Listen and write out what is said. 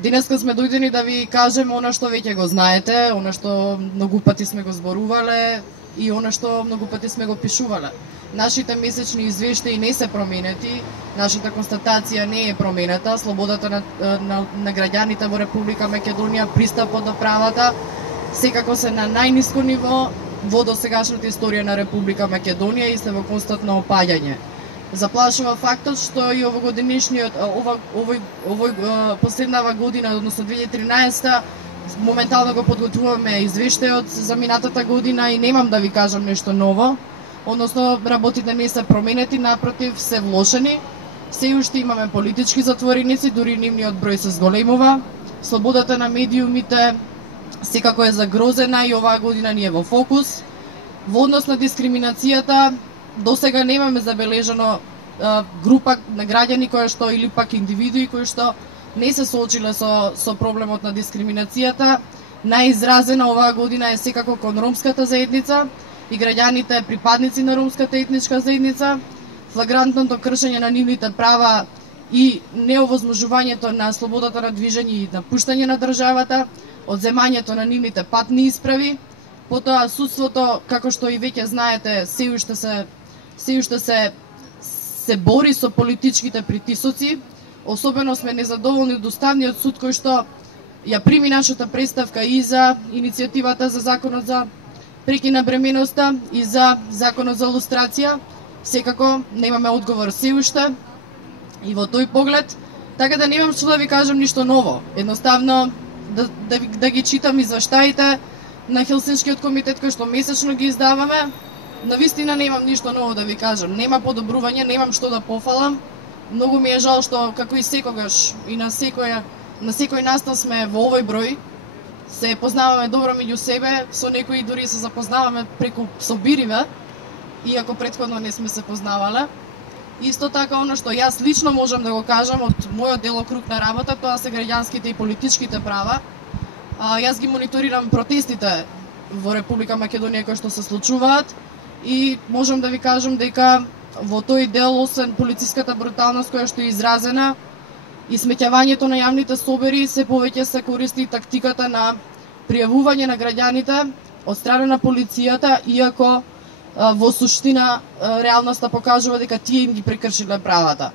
Денеска сме дојдени да ви кажеме она што веќе го знаете, она што многу пати сме го зборувале и она што многу пати сме го пишувале. Нашите месечни извештаи не се променети, нашата констатација не е променета, слободата на граѓаните во Република Македонија, пристапот до правата, секако се на најниско ниво во досегашната историја на Република Македонија и се во константно опаѓање. Заплашува фактот што и овогодишниот овој последнава година, односно 2013, моментално го подготвуваме извештајот за минатата година и немам да ви кажам нешто ново. Односно, работите не се променети, напротив, се влошени. Се уште имаме политички затвореници, дури нивниот број се зголемува. Слободата на медиумите секако е загрозена и оваа година ни е во фокус. Во однос на дискриминацијата, досега немаме забележано група на граѓани кои што или пак индивидуи кои што не се соочиле со проблемот на дискриминацијата. Најизразена оваа година е секако кон ромската заедница и граѓаните припадници на ромската етничка заедница. Флагрантното кршење на нивните права и неовозможувањето на слободата на движење и напуштање на државата, одземањето на нивните патни исправи. Потоа судството, како што и веќе знаете, се уште се бори со политичките притисоци. Особено сме незадоволни од Уставниот суд кој што ја прими нашата представка и за иницијативата за законот за прекина бременоста и за законот за лустрација. Секако немаме одговор се уште и во тој поглед, така да немам што да ви кажам ништо ново. Едноставно да ги читам извештаите на Хелсинскиот комитет кој што месечно ги издаваме. Навистина немам ништо ново да ви кажам. Нема подобрување, немам што да пофалам. Многу ми е жал што како и секогаш и на секој настан сме во овој број. Се познаваме добро меѓу себе, со некои дури се запознаваме преку собириве, иако претходно не сме се познавале. Исто така, оно што јас лично можам да го кажам од мојот делокруг на работа, тоа се граѓанските и политичките права. Јас ги мониторирам протестите во Република Македонија кои што се случуваат и можам да ви кажам дека во тој дел, освен полициската бруталност која што е изразена и смеќавањето на јавните собери, се повеќе се користи тактиката на пријавување на граѓаните од страна на полицијата, иако во суштина реалноста покажува дека тие им ги прекршиле правата.